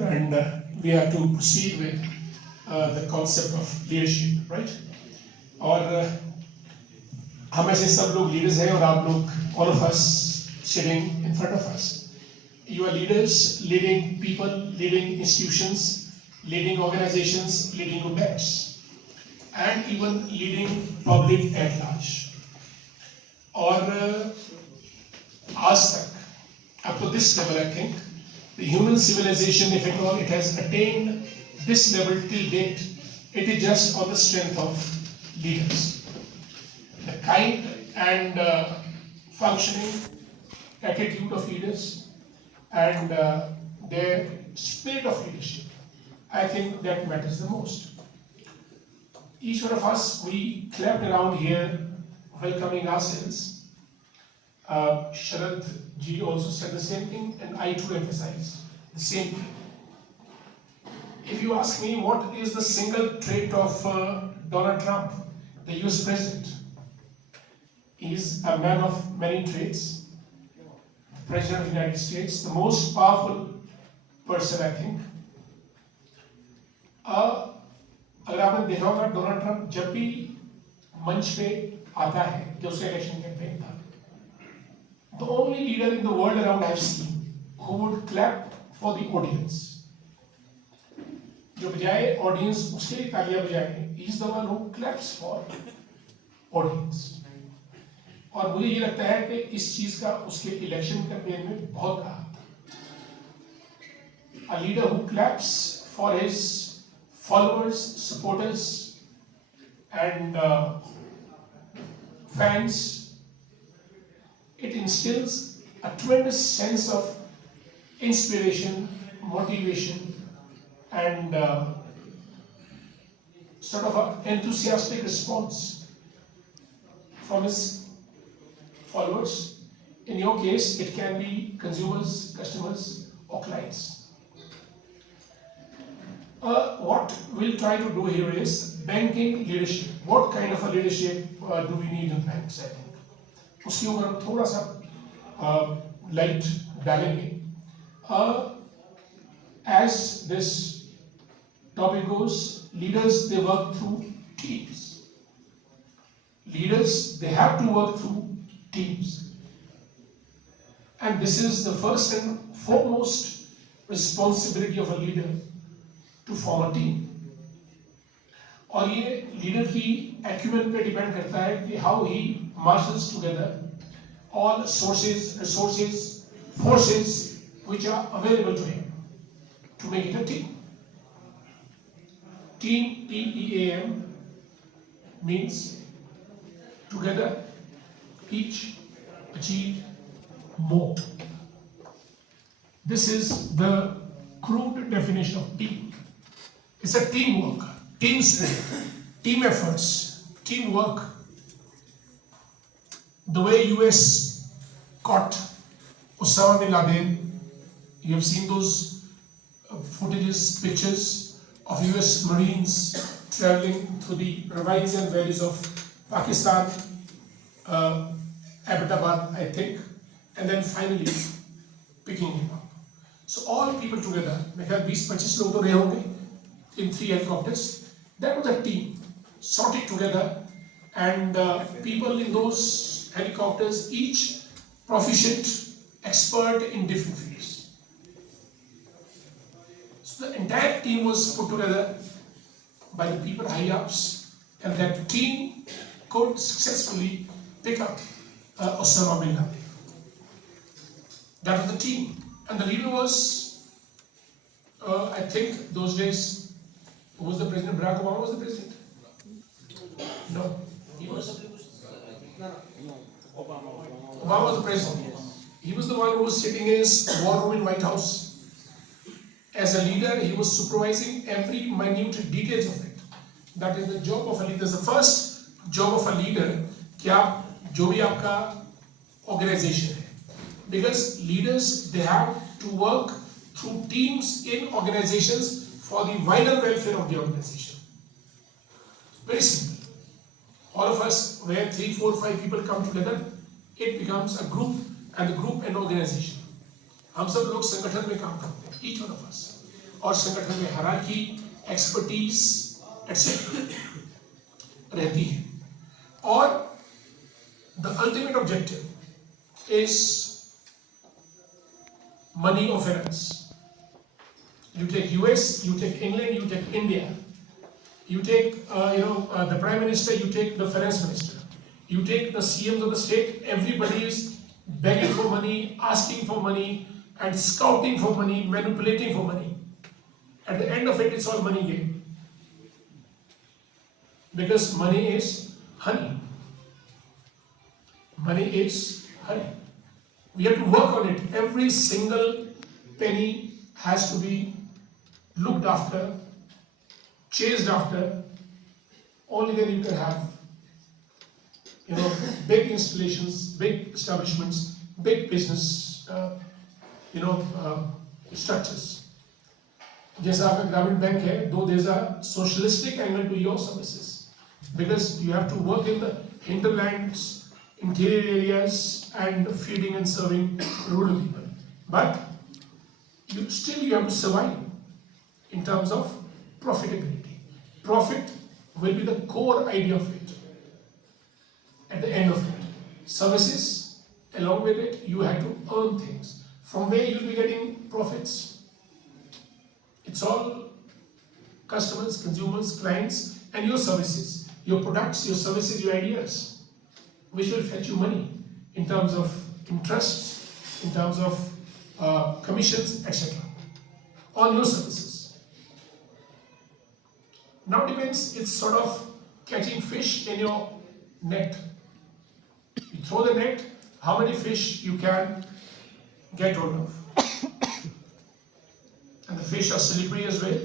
and we have to proceed with the concept of leadership, right? और हम ऐसे सब लोग leaders हैं और आप लोग, all of us sitting in front of us, you are leaders leading people, leading institutions, leading organizations, leading movements, and even leading public at large. और आज तक, up to this level, I think, the human civilization, if at all it has attained this level till date, it is just on the strength of leaders. The kind and functioning attitude of leaders and their spirit of leadership, I think that matters the most. Each one of us, we clapped around here welcoming ourselves. Sharad ji also said the same thing, and I too emphasize the same thing. If you ask me what is the single trait of Donald Trump, the US president, he is a man of many traits, the president of the United States, the most powerful person, I think. अगर आपने देखा होगा, Donald Trump जब भी मंच पे आता है, जब उसका इलेक्शन कैंपेन था, the only leader in the world around I've seen who would clap for the audience. जो बजाय ऑडियंस उसके लिए तालियां बजाए, he is the one who claps for audience. और मुझे ये लगता है कि इस चीज का उसके इलेक्शन कैंपेन में बहुत रहा था. A leader who claps for his followers, supporters, and fans, it instills a tremendous sense of inspiration, motivation, and sort of an enthusiastic response from his followers. In your case, it can be consumers, customers, or clients. What we'll try to do here is banking leadership. What kind of a leadership do we need in banks, I think. उसके ऊपर हम थोड़ा सा light डालेंगे. As this topic goes, leaders, they work through teams. Leaders, they have to work through teams. And this is the first and foremost responsibility of a leader, to form a team. और ये leader की acumen पे depend करता है कि how he marshals together all sources, resources, forces which are available to him to make it a team. Team, T-E-A-M, means together each achieve more. This is the crude definition of team. It's a teamwork, team spirit, team efforts, teamwork. The way US caught Osama bin Laden, you have seen those footages, pictures of US Marines traveling through the ravines and valleys of Pakistan, Abbottabad, I think, and then finally picking him up. So all people together, मैं ख्याल 20-25 लोग तो रहे होंगे in 3 helicopters. That was a team, sorted together, and people in those helicopters, each proficient, expert in different fields. So the entire team was put together by the people high ups, and that team could successfully pick up Osama bin Laden. That was the team, and the leader was, I think, those days, who was the president? Barack Obama was the president. No, he was. Obama was the president. He was the one who was sitting in his war room in White House. As a leader, he was supervising every minute details of it. That is the job of a leader. The first job of a leader, कि आप जो भी आपका organization है, because leaders, they have to work through teams in organizations for the wider welfare of the organization. Very simple. All of us, where 3, 4, 5 people come together, it becomes a group, and the group an organization. हम सब लोग संगठन में काम करते हैं, each one of us. और संगठन में हायरार्की, एक्सपर्टीज एटसेट्रा रहती है। और the ultimate objective is money और finance. You take US, you take England, you take India, you take the Prime Minister, you take the Finance Minister, you take the CMs of the state. Everybody is begging for money, asking for money, and scouting for money, manipulating for money. At the end of it, it's all money game. Because money is honey. Money is honey. We have to work on it. Every single penny has to be looked after, chased after. Only then you can have, big installations, big establishments, big business, structures. जैसा आपका ग्रामीण bank है, though there's a socialistic angle to your services, because you have to work in the hinterlands, interior areas, and feeding and serving rural people. But you have to survive in terms of profitability. Profit will be the core idea of it. At the end of it, services, along with it, you have to earn things. From where you'll be getting profits? It's all customers, consumers, clients, and your services, your products, your services, your ideas, which will fetch you money in terms of interest, in terms of commissions, etc. on your services. Now depends, it's sort of catching fish in your net. You throw the net, how many fish you can get hold of. And the fish are slippery as well.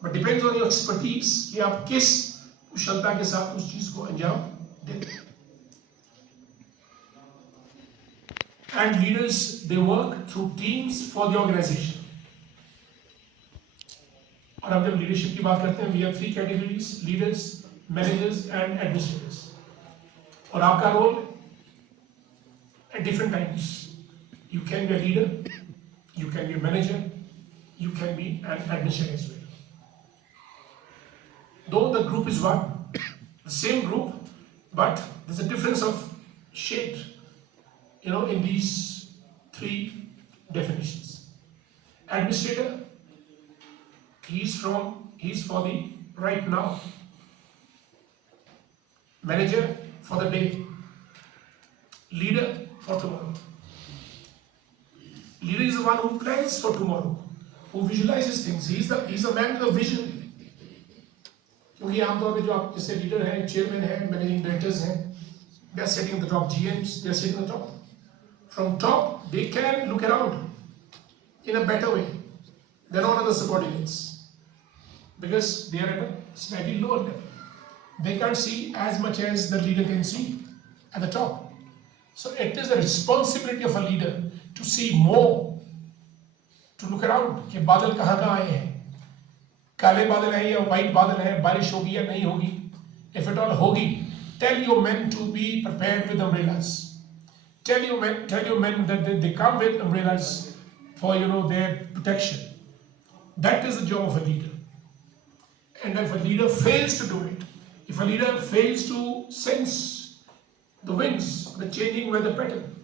But depends on your expertise कि आप किस कुशलता के साथ उस चीज को अंजाम देते हैं. And leaders, they work through teams for the organization. और अब जब लीडरशिप की बात करते हैं, we have 3 categories: leaders, managers and administrators. और आपका role at different times. You can be a leader, you can be a manager, you can be an administrator as well. Though the group is one, the same group, but there's a difference of shade, in these 3 definitions. Administrator, he's for the right now. Manager, for the day. Leader, for tomorrow. Leader is the one who plans for tomorrow, who visualizes things. He's the man with a vision. क्योंकि आमतौर पे जो आप जैसे leader हैं, chairman हैं, managing directors हैं, they are sitting at the top, GMs, they are sitting at the top. From top, they can look around in a better way than all other subordinates, because they are at a slightly lower level. They can't see as much as the leader can see at the top. So it is the responsibility of a leader to see more, to look around कि बादल कहाँ कहाँ आए हैं, काले बादल हैं या व्हाइट बादल हैं, बारिश होगी या नहीं होगी. If at all होगी, tell your men to be prepared with umbrellas. Tell your men that they come with umbrellas for their protection. That is the job of a leader. And if a leader fails to do it, if a leader fails to sense the winds, the changing weather pattern,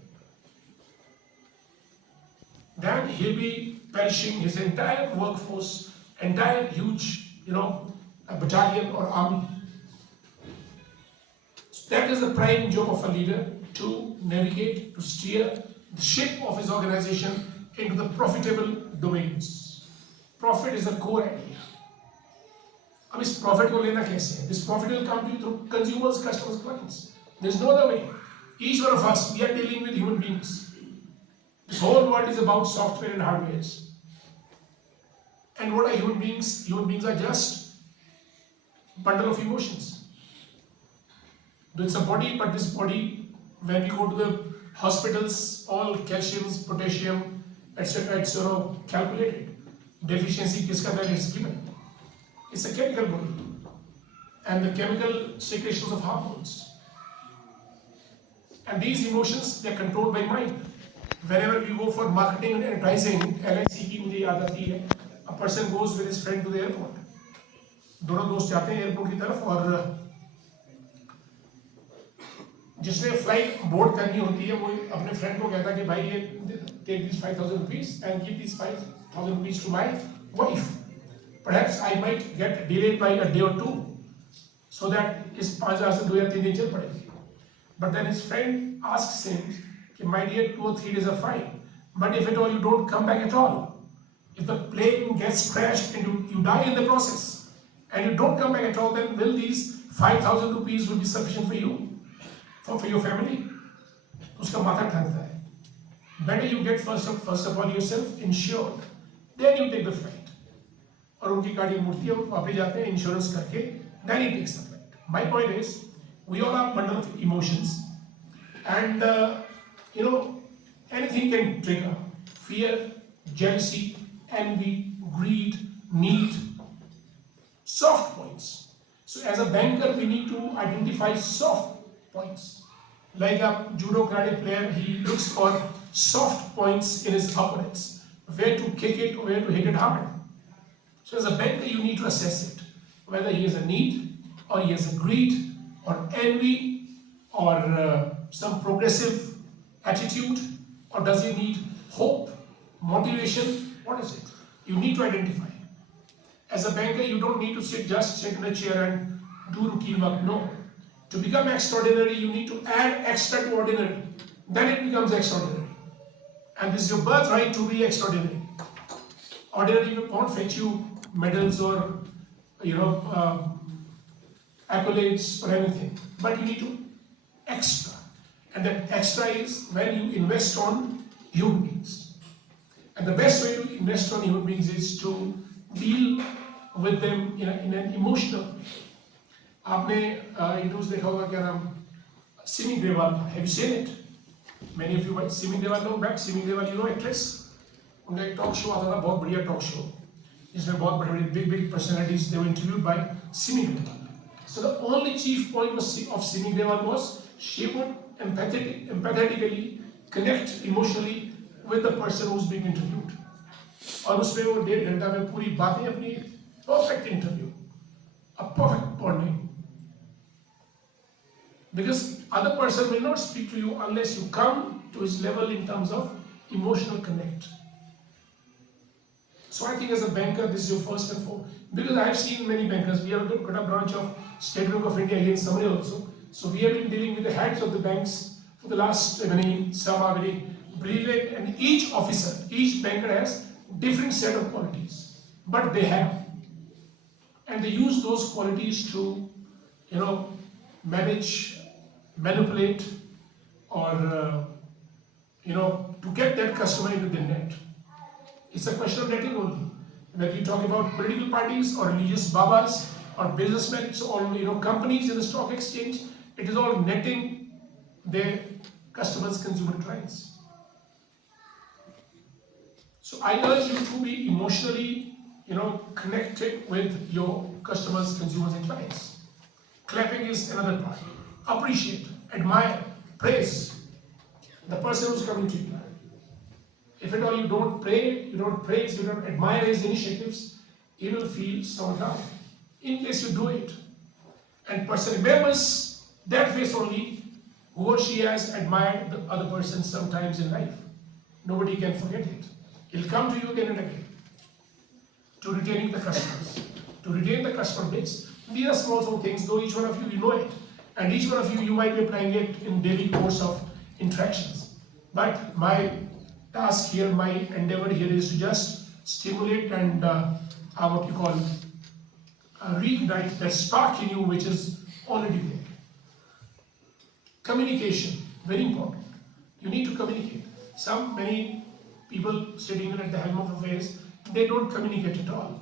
then he'll be perishing his entire workforce, entire huge, a battalion or army. So that is the prime job of a leader, to navigate, to steer the ship of his organization into the profitable domains. Profit is the core idea. अब इस profit को लेना कैसे है? This profit will come to you through consumers, customers, clients. There's no other way. Each one of us, we are dealing with human beings. This whole world is about software and hardware. And what are human beings? Human beings are just bundle of emotions. It's a body, but this body, when we go to the hospitals, all calcium, potassium, etc., it's calculated. Deficiency kiska that is given. It's a chemical body, and the chemical secretions of hormones. And these emotions, they are controlled by mind. Whenever we go for marketing and advertising, LIC की मुझे याद आती है, A person goes with his friend to the airport. दोनों दोस्त जाते हैं airport की तरफ और जिसने फ्लाइट बोर्ड करनी होती है वो अपने फ्रेंड को कहता है कि भाई ये take this 5,000 rupees and give these 5,000 rupees to my wife. Perhaps I might get delayed by a day or two, so that इस 5,000 से 2 या 3 दिन चल पड़ेगी. But then his friend asks him कि my dear 2 or 3 days are fine, but if at all you don't come back at all, if the plane gets crashed and you die in the process and you don't come back at all, then will these 5,000 rupees will be sufficient for you, for your family? उसका माथा ठनता है. Better you get first of all yourself insured, then you take the flight. और उनकी गाड़ी मुड़ती है, वो वापस जाते हैं इंश्योरेंस करके, then he takes the flight. My point is, we all are bundle of emotions, and anything can trigger fear, jealousy, envy, greed, need. Soft points. So as a banker, we need to identify soft points. Like a judo karate player, he looks for soft points in his opponents, where to kick it, where to hit it hard. So as a banker, you need to assess it, whether he has a need, or he has a greed, or envy, or some progressive attitude, or does he need hope, motivation? What is it? You need to identify. As a banker, you don't need to just sit in a chair and do routine work. No. To become extraordinary, you need to add extra to ordinary. Then it becomes extraordinary. And this is your birthright to be extraordinary. Ordinary won't fetch you medals or accolades or anything. But you need to extra. And that extra is when you invest on human beings. And the best way to invest on human beings is to deal with them in an emotional way. आपने interviews देखा होगा क्या नाम Simi Grewal. Have you seen it? Many of you might. Simi Grewal know back. Simi Grewal, you know actress. उनका एक talk show आता था, बहुत बढ़िया टॉक शो, जिसमें बहुत बड़े big personalities they were interviewed by Simi Grewal. So the only chief point of Simi Grewal was she would empathetically connect emotionally with the person who's being interviewed. और उसमें वो 1.5 घंटा में पूरी बातें अपनी perfect interview, a perfect bonding. Because other person will not speak to you unless you come to his level in terms of emotional connect. So I think as a banker, this is your first and foremost. Because I have seen many bankers. We have got a branch of State Bank of India here in Samri also. So we have been dealing with the heads of the banks for the last some are very brilliant, and each officer, each banker has different set of qualities, but they have, and they use those qualities to manage, manipulate, or to get that customer into the net. It's a question of netting only. Whether you talk about political parties or religious babas or businessmen, it's all companies in the stock exchange, it is all netting their customers, consumer clients. So I urge you to be emotionally connected with your customers, consumers, and clients. Clapping is another part. Appreciate, admire, praise the person who's coming to you. If at all you don't pray, you don't praise, you don't admire his initiatives, he will feel so down. In case you do it, and person remembers that face only, who or she has admired the other person sometimes in life. Nobody can forget it. He'll come to you again and again. To retaining the customers, to retain the customer base. These are small things, though each one of you know it, and each one of you might be applying it in daily course of interactions. But my task here, my endeavor here is to just stimulate and what you call reignite that spark in you which is already there. Communication, very important. You need to communicate. Many people sitting at the helm of affairs, they don't communicate at all.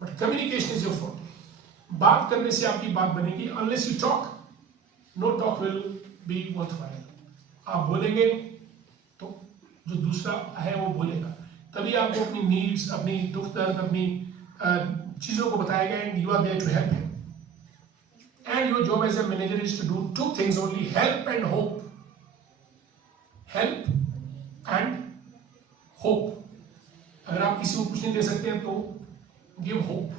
But communication is your forte. बात करने से आपकी बात बनेगी. Unless you talk, no talk will be worthwhile. आप बोलेंगे तो जो दूसरा है वो बोलेगा. तभी आपको अपनी needs, अपनी दुख दर्द, अपनी चीजों को बताएगा, and you are there to help him. And your job as a manager is to do 2 things only: help and hope. Help and hope. अगर आप किसी को कुछ नहीं दे सकते हैं तो गिव होप.